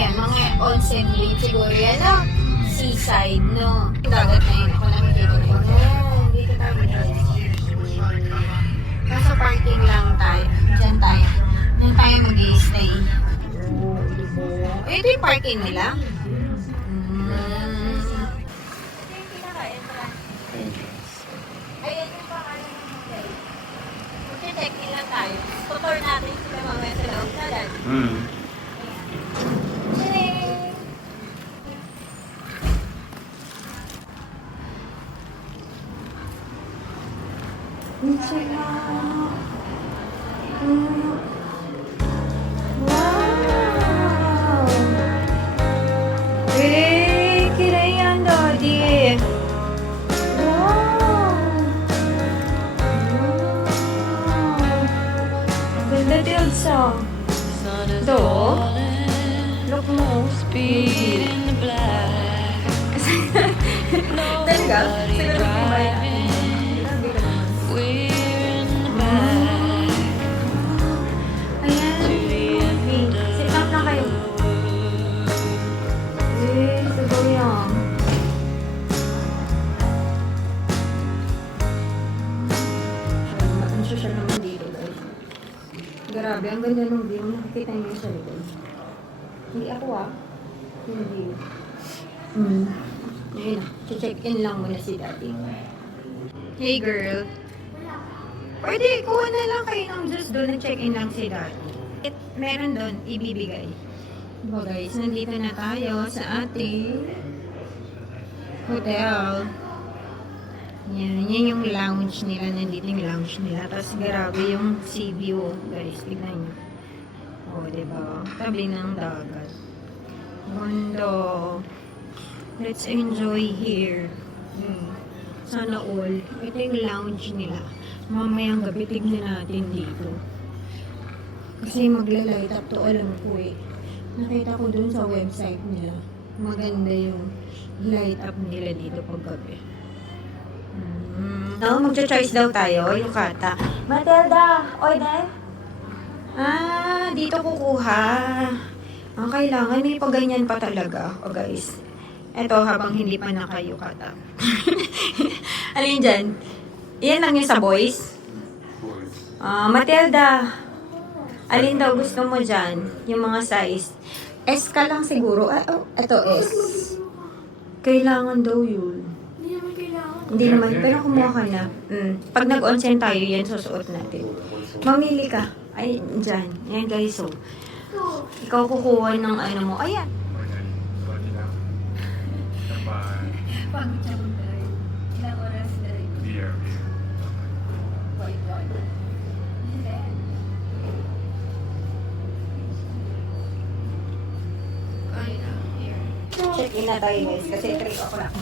yan? Mga onsen lake siguro yan, no? Seaside, no? Dagat na yun. Ako nakikita ko. Ayan, dito tayo guys. Kaso parking lang tayo. Diyan tayo. Diyan tayo mag-i-stay. Ito yung parking nila. Ayan yung pangalan ng hotel. Check-in lang tayo. Tutor natin sila mamaya sa loob. Dalan. Wow! Eh, kirayan, Daddy. Wow! Ganda din sa. Do? Look mo. Speed in the black. Talaga? Siguro ko ba yan? Grabe, ang ganda ng view. Nakikita niyo sa likod. Hindi ako Hindi. Ayun na. Check-in lang muna si Daddy. Hey girl. Pwede, kuha na lang kayo ng juice doon at check-in lang si Daddy. Meron doon, ibibigay. Diba guys, nandito na tayo sa ating hotel. Yan yung lounge nila. Nandito yung lounge nila. Tapos grabe yung sea view. Guys, tignan nyo. O, diba? Tabi ng dagat. Ganda. Let's enjoy here. Sana all. Ito yung lounge nila. Mamayang gabi, tignan natin dito. Kasi magla-light up to, alam ko eh. Nakita ko dun sa website nila. Maganda yung light up nila dito pag gabi. No, magcha-choice daw tayo, yung kata. Matilda! Oy, Day? Dito kukuha. Ang kailangan, may paganyan pa talaga. O guys, eto habang hindi pa na kayo kata. Alin dyan? Iyan lang yung sa boys? Matilda! Alin daw gusto mo dyan? Yung mga size. S ka lang siguro. Eto S. Kailangan daw yun. Hindi naman, pero kumuha ka na. Pag nag-onsen tayo, yan susuot natin. Mamili ka. Ay, dyan. Ayan guys, so. Ikaw kukuha ng ano mo. Ayan. Pagod siya mag-drive. Ilang oras drive? Check-in na tayo guys, kasi 3 o'clock.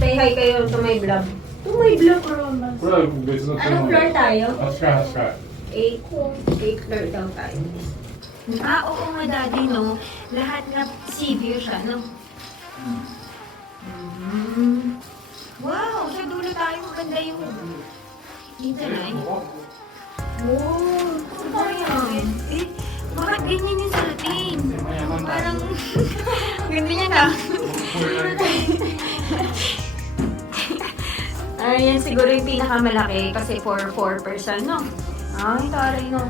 Say hi kayo to my vlog. To my vlog, anong floor tayo? 8 floor daw tayo. Oo nga Daddy, no? Lahat na sea view siya, no? Wow, sa dulo tayo, maganda yung internet. Wow, ano yan? Bakit ganyan yung sa atin? Parang, ganda niya na. Ayan, siguro yung pinakamalaki kasi for 4 person, no? Ay, taray ng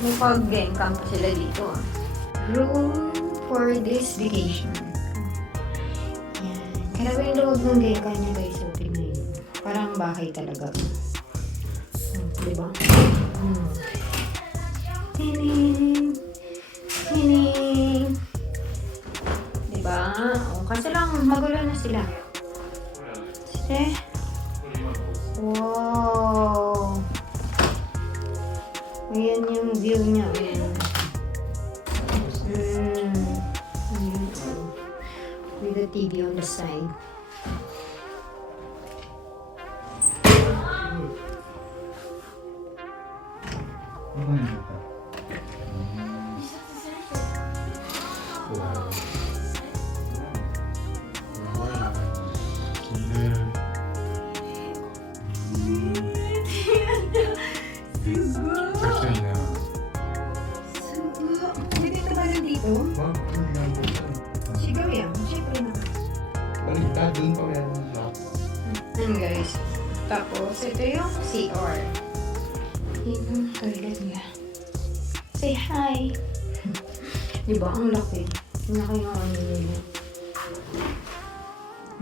may pag-game camp sila dito. Room for this vacation. Yan. Grabe yung loob ng game camp niya guys. So, tignan yun. Parang bahay talaga. Diba? Hining. Diba? Kasi lang, magulo na sila. Wow! Ayan yung view niya. With the TV on the side. Pwede ito ba dito? Bakit hindi nga buksan? Sigaw yan. Siyempre na. Baliktad, dun pa meron lock. Guys. Tapos, ito yung CR. Yun yung toilet niya. Say hi! Diba? Ang laki. Ang laki yung ano nila.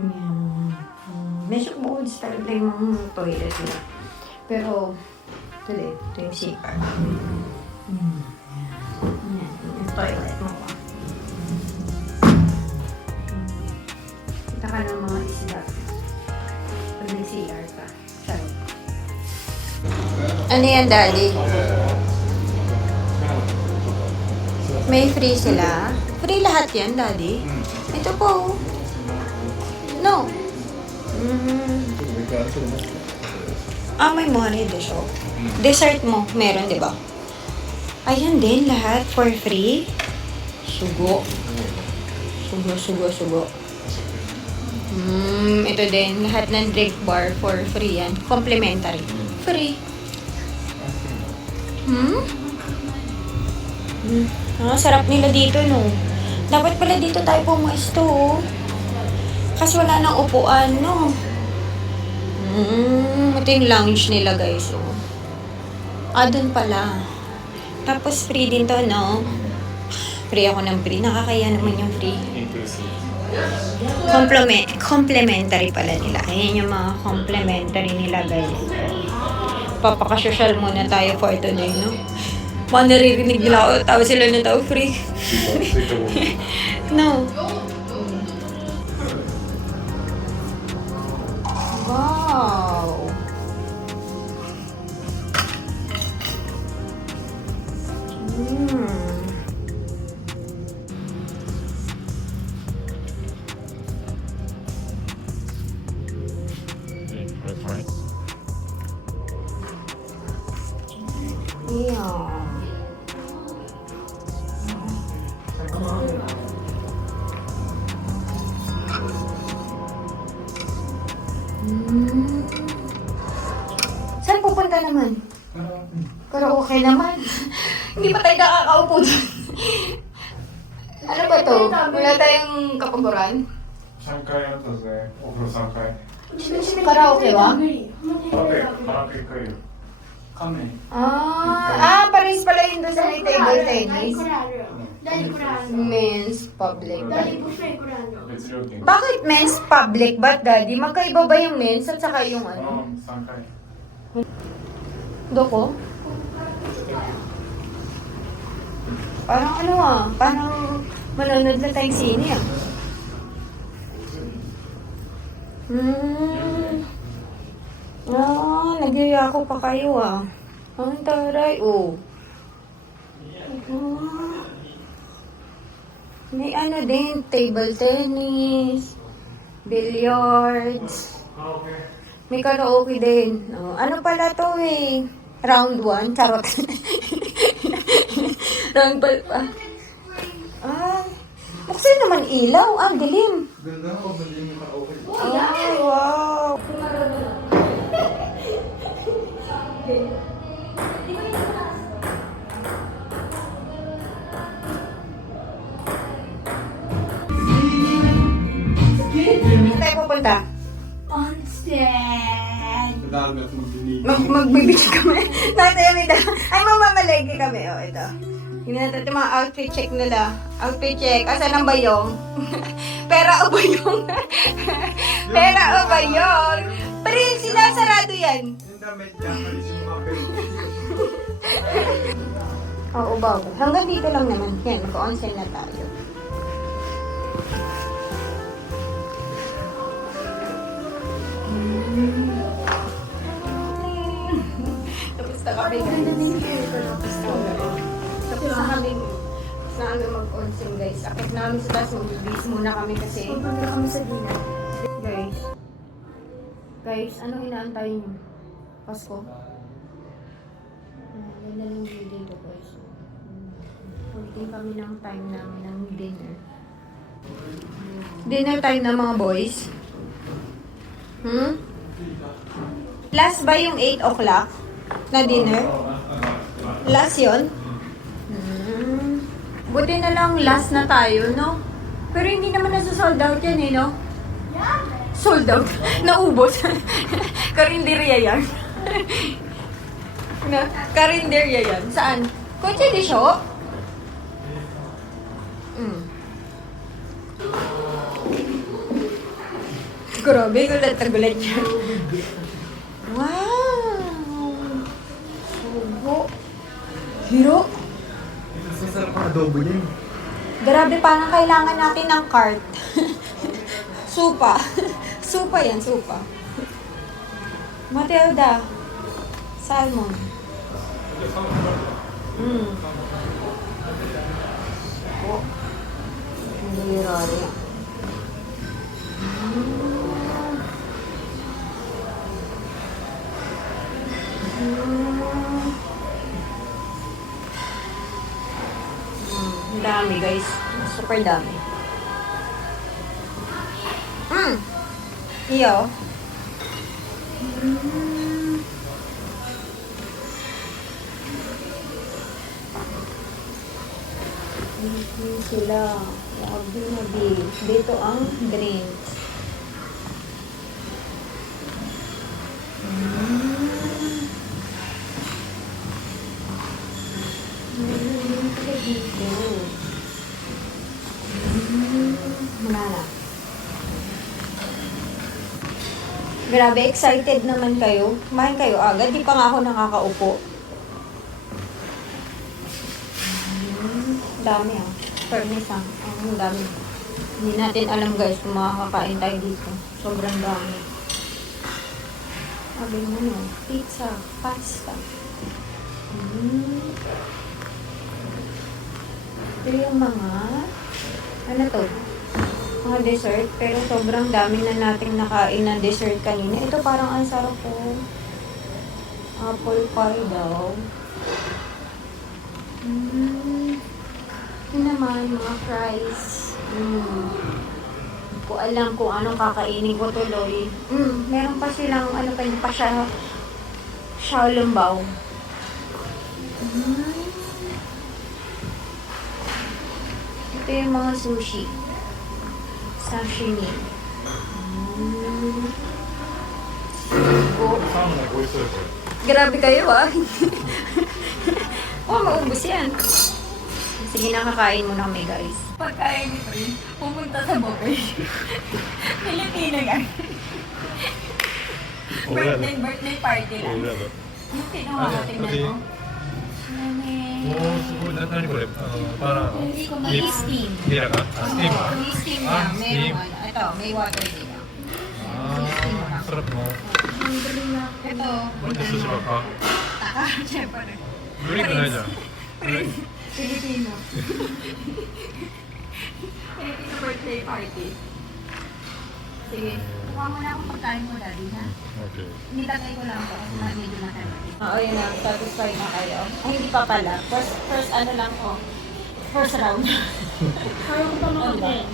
Yan. Medyo bukod talaga yung toilet nila. Pero, ito yung CR. Yan. Yung toilet mo. Kita ka ng mga isda. Pag may CR ka. Sarap. Ano yan, Daddy? May free sila? Free lahat yan, Daddy? Ito po. No. May money the shop. Dessert mo, meron, di ba? Ayan din, lahat for free. Sugo. Sugo. Ito din, lahat ng drink bar for free yan. Complimentary. Free. Sarap nila dito, no? Dapat pala dito tayo pumasto, oh. Kasi wala nang upuan, no? Ito yung lounge nila, guys, oh. Dun pala. Tapos free din to, no? Free ako ng free. Nakakaya naman yung free. Complimentary pala nila. Ayan yung mga complimentary nila, guys. Papakasosyal muna tayo for today, no? Mga naririnig nila ako. Tapos sila na tao free. No. Wow. Yeah. Saan pupunta naman? Karaoke naman. Hindi pa tayo nakakaupo dun. Ano ba to? Wala tayong kapaguran? 3階あったぜ。お風呂3階。 Karaoke ba? カラオケ行くよ。カメ。 Paris pala yun doon sa may table tennis. これあるよ。何これあるの Men's public. 何これこれあるの 別料金。 Bakit men's public? Ba't, Daddy? Magkaiba ba yung men's at saka yung ano? 3階。 Doko? Parang ano parang manonood na tayong sine Nagyayako pa kayo Ang taray, May ano din, table tennis, billiards, may karaoke din. Ano pala to Round 1, charot. Round 5 pa. Buksan naman ilaw, ang dilim. Ganda ako, mali yung karaoke. Wow. Saan tayo pupunta? On stand. Madami ako magdinig. Magbibigay kami. Ay, mamamalagi kami. Ito. Hindi natin ito mga outfit check nila. Outfit check. Asan ang bayong? Pera o bayong? Pera o bayong? Prince, sinasarado yan. Yung damit niya, malis yung mga pera. Oo, bago. Hanggang dito lang naman. Yan, mag-onsel na tayo. Tapos na kami. Tapos na kami. Mag-onsel, guys. Akit namin sa taas. Mag-release muna kami kasi. Pupunta kami sa dinner. Guys, ano inaantay niyo? Pasko? Yan na lang yung dito, guys. Waiting kami ng time namin ng dinner. Dinner time na mga boys. Last ba yung 8 o'clock na dinner? Last yun? Buti na lang last na tayo, no? Pero hindi naman nasa-sold out yan eh, no? Sold out. Naubos. Karinderya yan. Na, karinderya yan. Saan? Kotse di shop? Grabe, gulat na gulat yan. Wow! Sugo. Hiro. Sasarap ang adobo niya. Grabe, parang kailangan natin ng cart. Supa. Supa yan, supa. Matilda. Salmon. Oh. Hindi rari. Ang dami guys. Super dami. Iyo. Sila. Dito ang drinks. Manala. Grabe, excited naman kayo. Kumain kayo agad. Di pa nga ako nakakaupo. Dami ah. Fairness ah. Ang dami. Hindi natin alam guys kung makakakain tayo dito. Sobrang dami. Sabi mo no. Pizza. Pasta. Ito yung mga ano to? Mga dessert. Pero sobrang dami na nating nakain na dessert kanina. Ito parang ang sarap po. Apple pie daw. Ito naman, mga fries. Hindi ko alam kung anong kakainin ko tuloy. Meron pa silang, ano pa yun pa siya, Xiaolongbao. Ito yung mga sushi. Sashimi. Grabe kayo ah. Oh, maubos yan. Sige, nakakain muna kami guys. Pagkain ni Prin, pumunta sa buffet. Pilipino yan. birthday party lang. Yung kinuha natin na to. おー、すごい。何これ？バナナ。 Hindi ko mag-steam. Hindi na ka? Ah, steam ah? Steam Ah, lang. Meron steam. ano. Ito, may water dito. Ah, sarap mo. Ito. なんで寿司ばっか？ Taka, syempre. ドリンクないじゃん。 Filipino. Filipino birthday party. Sige. Kuha mo na akong pagkain mo, Daddy, ha? Okay. Nitagay ko lang to kasi medyo matagal. Oo, yun na. Satisfy na kayo. Ay, hindi pa pala. First ano lang ko. First round. Kaya ko pa makakain.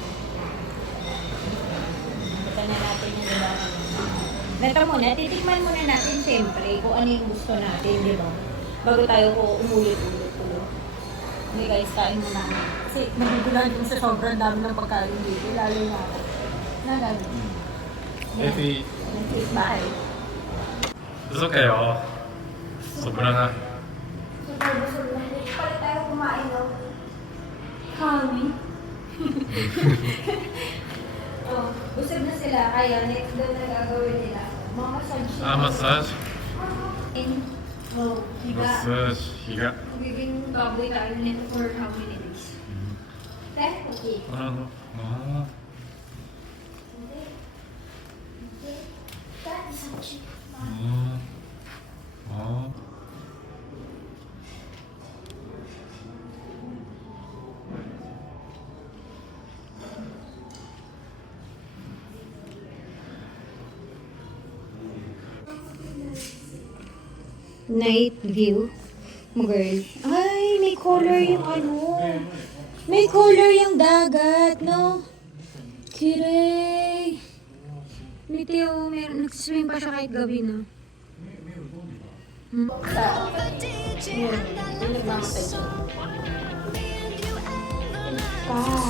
Ito na natin yung diba? Neto muna, titikman muna natin siyempre kung ano yung gusto natin, di ba? Bago tayo ko umulit-ulit. Okay guys, kain muna. Kasi nagugulan din sa sobrang dami ng pagkain dito. Lalo na ako. Nagano. Epi. Bye. Susukayo. Sobrang na. Super busog na. Palit tayo kumain, no? Kami. Oh, busog na sila. Kaya next doon na gagawin nila. Mga massage. Ah, massage. Oh, higa. Massage. Higa. Magiging baboy tayo nito for how many days? Okay. Ano? Ah. That is so cheap. Ah. Ah. Night view. Girl. Ay, may color yung ano. May color yung dagat, no? Kiray. May tiyo, nagsiswim pa siya kahit gabi na. Yung nagmamatay siya. Bye.